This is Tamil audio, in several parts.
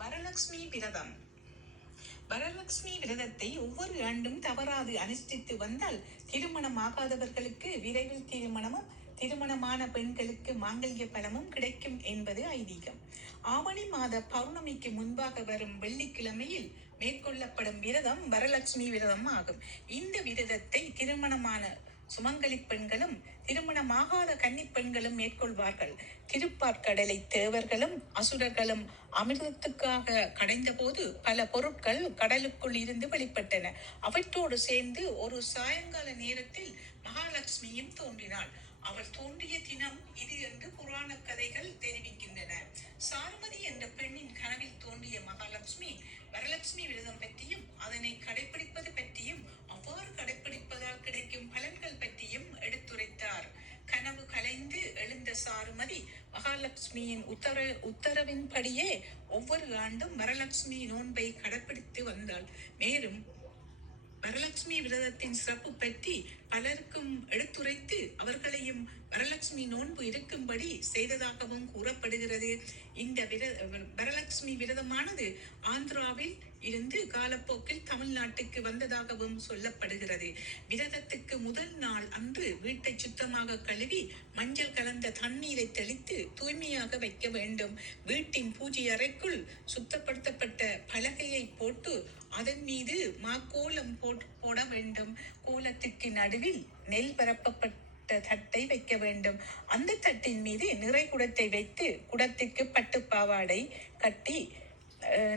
வரலட்சுமி விரதம். வரலட்சுமி விரதத்தை ஒவ்வொரு ஆண்டும் தவறாது அனுஷ்டித்து வந்தால் திருமணமாகாதவர்களுக்கு விரைவில் திருமணமும், திருமணமான பெண்களுக்கு மாங்கல்ய பலமும் கிடைக்கும் என்பது ஐதீகம். ஆவணி மாத பௌர்ணமிக்கு முன்பாக வரும் வெள்ளிக்கிழமையில் மேற்கொள்ளப்படும் விரதம் வரலட்சுமி விரதம் ஆகும். இந்த விரதத்தை திருமணமான சுமங்கலி பெண்களும் திருமணமாகாத கன்னி பெண்களும் மேற்கொள்வார்கள். திருப்பாற்கடலை தேவர்களும் அசுரர்களும் அமிர்தத்துக்காக கடைந்த போது பல பொருட்கள் கடலுக்குள் இருந்து வெளிப்பட்டன. அவற்றோடு சேர்ந்து ஒரு சாயங்கால நேரத்தில் மகாலட்சுமியும் தோன்றினாள். அவள் தோன்றிய தினம் இது என்று புராண கதைகள் தெரிவிக்கின்றன. சாருமதி என்ற பெண்ணின் கனவில் தோன்றிய மகாலட்சுமி வரலட்சுமி விரதம் பற்றியும் அதனை கடைபிடிப்பது பற்றியும் அவ்வாறு கடைபிடிப்பதால் கிடைக்கும் பலன்கள் பற்றியும் எடுத்துரைத்தார். கனவு கலைந்து எழுந்த சாருமதி மகாலட்சுமியின் உத்தரவின்படியே ஒவ்வொரு ஆண்டும் வரலட்சுமி நோன்பை கடைபிடித்து வந்தாள். மேலும் வரலட்சுமி விரதத்தின் சிறப்பு பற்றி பலருக்கும் எடுத்துரைத்து அவர்களையும் வரலட்சுமி நோன்பு இருக்கும்படி செய்ததாகவும் கூறப்படுகிறது. இந்த வரலட்சுமி விரதமானது ஆந்திராவில் இருந்து காலப்போக்கில் தமிழ்நாட்டுக்கு வந்ததாகவும் சொல்லப்படுகிறது. விரதத்துக்கு முதல் நாள் அன்று வீட்டை சுத்தமாக கழுவி மஞ்சள் கலந்த தண்ணீரை தெளித்து தூய்மையாக வைக்க வேண்டும். வீட்டின் பூஜை அறைக்குள் சுத்தப்படுத்தப்பட்ட பலகையை போட்டு அதன் மீது மாக்கோலம் போட வேண்டும். கோலத்திற்கு நடுவில் நெல் பரப்பப்பட்ட தட்டை வைக்க வேண்டும். அந்த தட்டின் மீது நிறை குடத்தை வைத்து குடத்திற்கு பட்டு பாவாடை கட்டி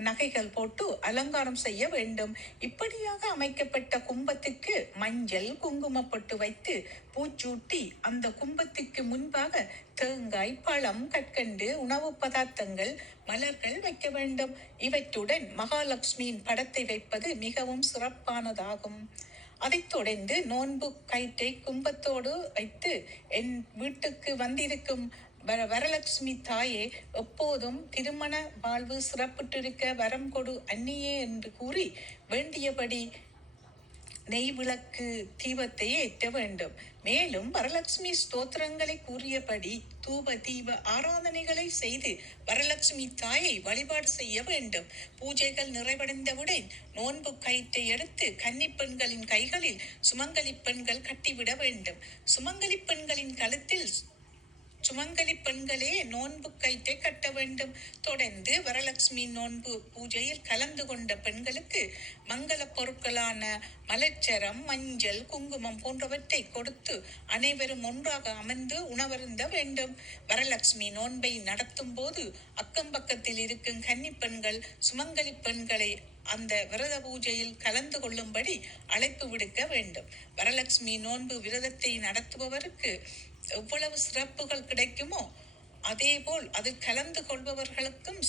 நகைகள் போட்டு அலங்காரம் செய்ய வேண்டும். இப்படியாக அமைக்கப்பட்ட கும்பத்துக்கு மஞ்சள் குங்குமப்பட்டு வைத்து பூச்சூட்டி அந்த கும்பத்துக்கு முன்பாக தேங்காய், பழம், கற்கண்டு, உணவு பதார்த்தங்கள், மலர்கள் வைக்க வேண்டும். இவற்றுடன் மகாலட்சுமியின் படத்தை வைப்பது மிகவும் சிறப்பானதாகும். அதைத் தொடர்ந்து நோன்பு கயிற்றை கும்பத்தோடு வைத்து என் வீட்டுக்கு வந்திருக்கும் வரலட்சுமி தாயே, எப்போதும் திருமண வாழ்வு சிறப்புற்றிருக்க வரம் கொடு அன்னியே என்று கூறி வேண்டியபடி நெய் விளக்கு தீபத்தை ஏற்ற வேண்டும். மேலும் வரலட்சுமி ஸ்தோத்திரங்களை கூறியபடி தூப தீப ஆராதனைகளை செய்து வரலட்சுமி தாயை வழிபாடு செய்ய வேண்டும். பூஜைகள் நிறைவடைந்தவுடன் நோன்பு கயிற்றை எடுத்து கன்னி பெண்களின் கைகளில் சுமங்கலி பெண்கள் கட்டிவிட வேண்டும். சுமங்கலி பெண்களின் கழுத்தில் சுமங்கலி பெண்களே நோன்பு கயிற்றை கட்ட வேண்டும். தொடர்ந்து வரலட்சுமி நோன்பு பூஜையில் கலந்து கொண்ட பெண்களுக்கு மங்கள பொருட்களான மலச்சரம், மஞ்சள், குங்குமம் போன்றவற்றை கொடுத்து அனைவரும் ஒன்றாக அமர்ந்து உணவருந்த வேண்டும். வரலட்சுமி நோன்பை நடத்தும் போது அக்கம் பக்கத்தில் இருக்கும் கன்னி பெண்கள் சுமங்கலி பெண்களை அந்த விரத பூஜையில் கலந்து கொள்ளும்படி அழைப்பு விடுக்க வேண்டும். வரலட்சுமி நோன்பு விரதத்தை நடத்துபவருக்கு எவ்வளவு சிறப்புகள் கிடைக்குமோ அதேபோல் அதில் கலந்து கொள்பவர்களுக்கும்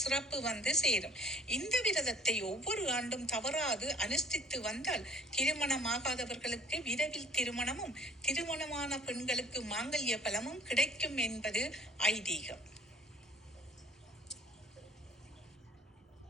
சிறப்பு வந்து சேரும். இந்த விரதத்தை ஒவ்வொரு ஆண்டும் தவறாது அனுஷ்டித்து வந்தால் திருமணமாகாதவர்களுக்கு விரைவில் திருமணமும், திருமணமான பெண்களுக்கு மாங்கல்ய பலமும் கிடைக்கும் என்பது ஐதீகம்.